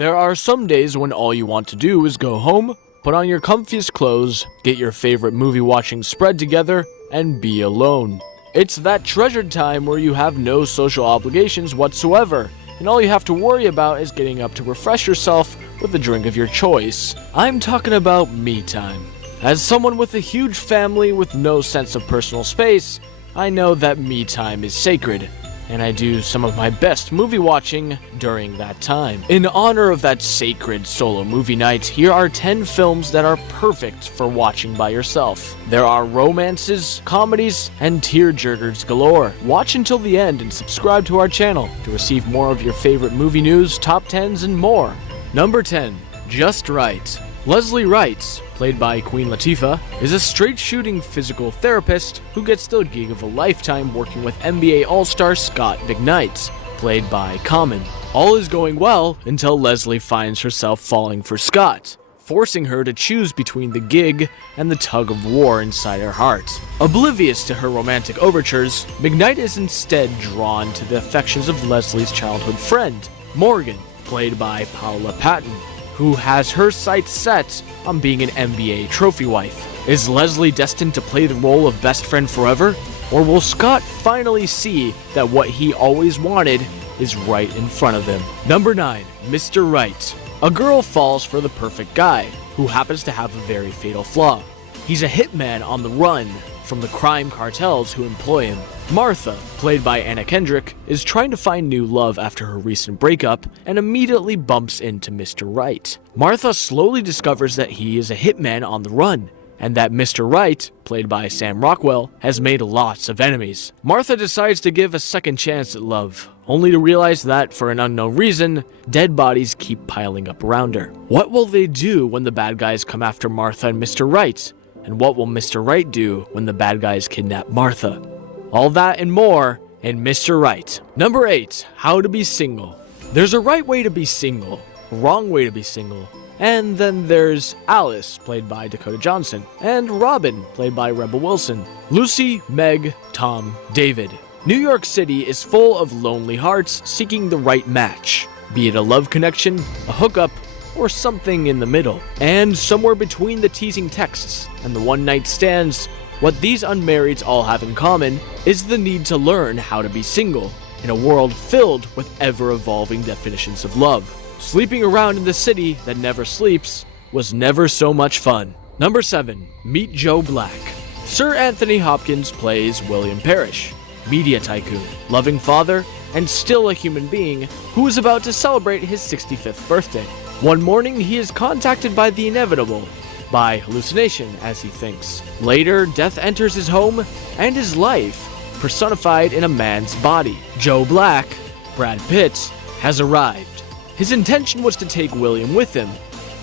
There are some days when all you want to do is go home, put on your comfiest clothes, get your favorite movie watching spread together, and be alone. It's that treasured time where you have no social obligations whatsoever, and all you have to worry about is getting up to refresh yourself with a drink of your choice. I'm talking about me time. As someone with a huge family with no sense of personal space, I know that me time is sacred, and I do some of my best movie watching during that time. In honor of that sacred solo movie night, here are 10 films that are perfect for watching by yourself. There are romances, comedies, and tearjerkers galore. Watch until the end and subscribe to our channel to receive more of your favorite movie news, top 10s, and more. Number 10. Just Wright. Leslie Wright, played by Queen Latifah, is a straight-shooting physical therapist who gets the gig of a lifetime working with NBA All-Star Scott McKnight, played by Common. All is going well until Leslie finds herself falling for Scott, forcing her to choose between the gig and the tug of war inside her heart. Oblivious to her romantic overtures, McKnight is instead drawn to the affections of Leslie's childhood friend, Morgan, played by Paula Patton, who has her sights set on being an NBA trophy wife. Is Leslie destined to play the role of best friend forever? Or will Scott finally see that what he always wanted is right in front of him? Number 9. Mr. Wright. A girl falls for the perfect guy, who happens to have a very fatal flaw. He's a hitman on the run from the crime cartels who employ him. Martha, played by Anna Kendrick, is trying to find new love after her recent breakup and immediately bumps into Mr. Wright. Martha slowly discovers that he is a hitman on the run, and that Mr. Wright, played by Sam Rockwell, has made lots of enemies. Martha decides to give a second chance at love, only to realize that, for an unknown reason, dead bodies keep piling up around her. What will they do when the bad guys come after Martha and Mr. Wright? And what will Mr. Wright do when the bad guys kidnap Martha? All that and more in Mr. Wright. Number 8. How to be single. There's a right way to be single, a wrong way to be single, and then there's Alice, played by Dakota Johnson, and Robin, played by Rebel Wilson. Lucy, Meg, Tom, David. New York City is full of lonely hearts seeking the right match, be it a love connection, a hookup, or something in the middle. And somewhere between the teasing texts and the one-night stands, what these unmarrieds all have in common is the need to learn how to be single in a world filled with ever-evolving definitions of love. Sleeping around in the city that never sleeps was never so much fun. Number 7. Meet Joe Black. Sir Anthony Hopkins plays William Parrish, media tycoon, loving father, and still a human being who is about to celebrate his 65th birthday. One morning, he is contacted by the inevitable, by hallucination, as he thinks. Later, death enters his home and his life, personified in a man's body. Joe Black, Brad Pitt, has arrived. His intention was to take William with him,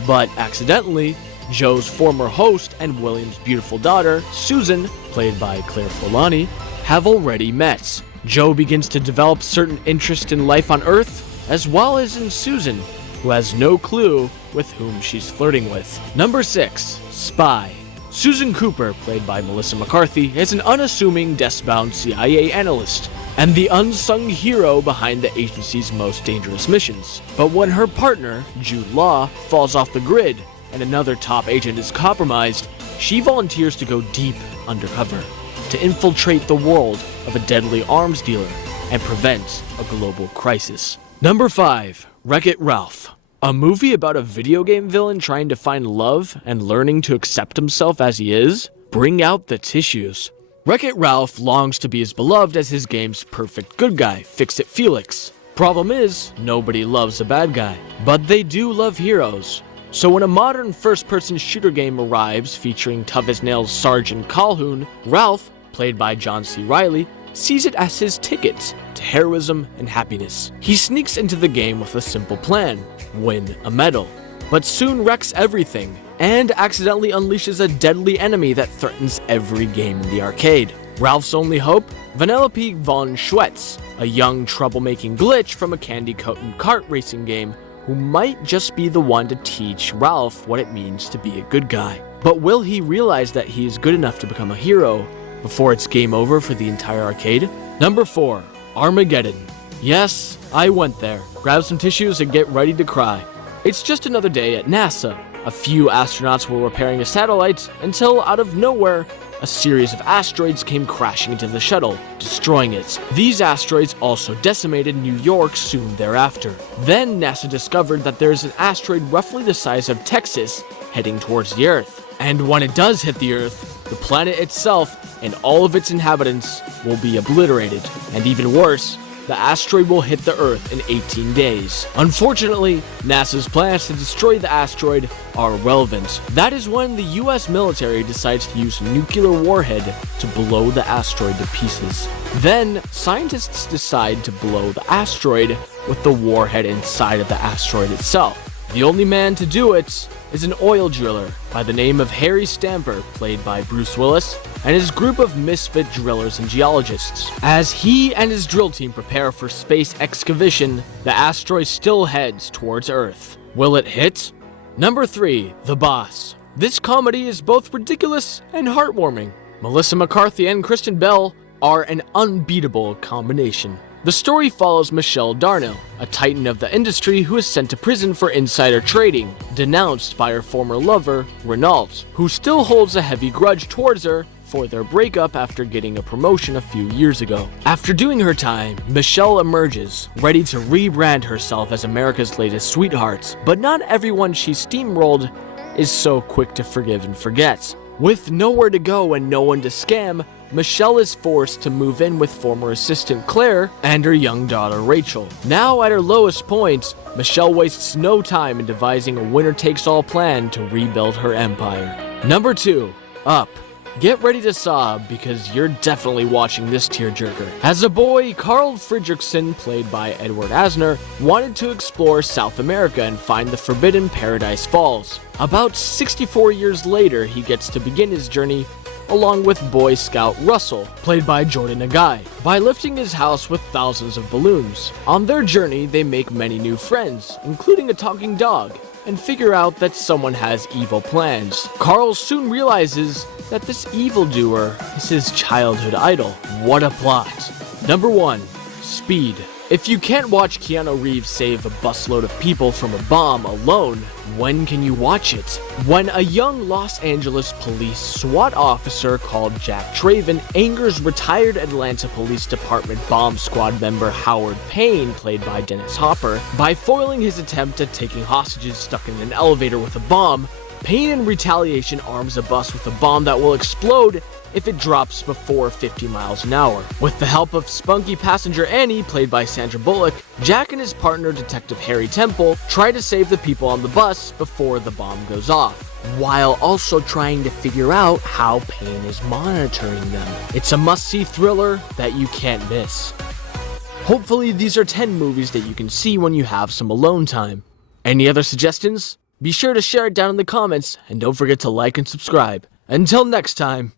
but accidentally, Joe's former host and William's beautiful daughter, Susan, played by Claire Forlani, have already met. Joe begins to develop certain interest in life on Earth, as well as in Susan, who has no clue with whom she's flirting with. Number 6. Spy. Susan Cooper, played by Melissa McCarthy, is an unassuming desk-bound CIA analyst and the unsung hero behind the agency's most dangerous missions. But when her partner, Jude Law, falls off the grid and another top agent is compromised, she volunteers to go deep undercover to infiltrate the world of a deadly arms dealer and prevent a global crisis. Number 5. Wreck-It Ralph. A movie about a video game villain trying to find love and learning to accept himself as he is? Bring out the tissues. Wreck-It Ralph longs to be as beloved as his game's perfect good guy, Fix-It Felix. Problem is, nobody loves a bad guy, but they do love heroes. So when a modern first-person shooter game arrives featuring tough-as-nails Sergeant Calhoun, Ralph, played by John C. Reilly, sees it as his ticket to heroism and happiness. He sneaks into the game with a simple plan: win a medal, but soon wrecks everything and accidentally unleashes a deadly enemy that threatens every game in the arcade. Ralph's only hope? Vanellope von Schwetz, a young troublemaking glitch from a candy-coated kart racing game who might just be the one to teach Ralph what it means to be a good guy. But will he realize that he is good enough to become a hero before it's game over for the entire arcade? Number 4. Armageddon. Yes, I went there. Grab some tissues and get ready to cry. It's just another day at NASA. A few astronauts were repairing a satellite until, out of nowhere, a series of asteroids came crashing into the shuttle, destroying it. These asteroids also decimated New York soon thereafter. Then NASA discovered that there's an asteroid roughly the size of Texas heading towards the Earth. And when it does hit the Earth, the planet itself and all of its inhabitants will be obliterated. And even worse, the asteroid will hit the Earth in 18 days. Unfortunately, NASA's plans to destroy the asteroid are irrelevant. That is when the US military decides to use a nuclear warhead to blow the asteroid to pieces. Then, scientists decide to blow the asteroid with the warhead inside of the asteroid itself. The only man to do it is an oil driller by the name of Harry Stamper, played by Bruce Willis, and his group of misfit drillers and geologists. As he and his drill team prepare for space excavation, the asteroid still heads towards Earth. Will it hit? Number 3, The Boss. This comedy is both ridiculous and heartwarming. Melissa McCarthy and Kristen Bell are an unbeatable combination. The story follows Michelle Darnell, a titan of the industry who is sent to prison for insider trading, denounced by her former lover, Renault, who still holds a heavy grudge towards her for their breakup after getting a promotion a few years ago. After doing her time, Michelle emerges, ready to rebrand herself as America's latest sweetheart, but not everyone she steamrolled is so quick to forgive and forget. With nowhere to go and no one to scam, Michelle is forced to move in with former assistant Claire and her young daughter Rachel. Now at her lowest point, Michelle wastes no time in devising a winner-takes-all plan to rebuild her empire. Number 2, Up. Get ready to sob because you're definitely watching this tearjerker. As a boy, Carl Fredricksen, played by Edward Asner, wanted to explore South America and find the forbidden Paradise Falls. About 64 years later, he gets to begin his journey along with Boy Scout Russell, played by Jordan Agai, by lifting his house with thousands of balloons. On their journey, they make many new friends, including a talking dog, and figure out that someone has evil plans. Carl soon realizes that this evildoer is his childhood idol. What a plot. Number 1, Speed. If you can't watch Keanu Reeves save a busload of people from a bomb alone, when can you watch it? When a young Los Angeles police SWAT officer called Jack Traven angers retired Atlanta Police Department bomb squad member Howard Payne, played by Dennis Hopper, by foiling his attempt at taking hostages stuck in an elevator with a bomb, Payne in retaliation arms a bus with a bomb that will explode if it drops before 50 miles an hour. With the help of spunky passenger Annie, played by Sandra Bullock, Jack and his partner Detective Harry Temple try to save the people on the bus before the bomb goes off, while also trying to figure out how Payne is monitoring them. It's a must-see thriller that you can't miss. Hopefully these are 10 movies that you can see when you have some alone time. Any other suggestions? Be sure to share it down in the comments, and don't forget to like and subscribe. Until next time.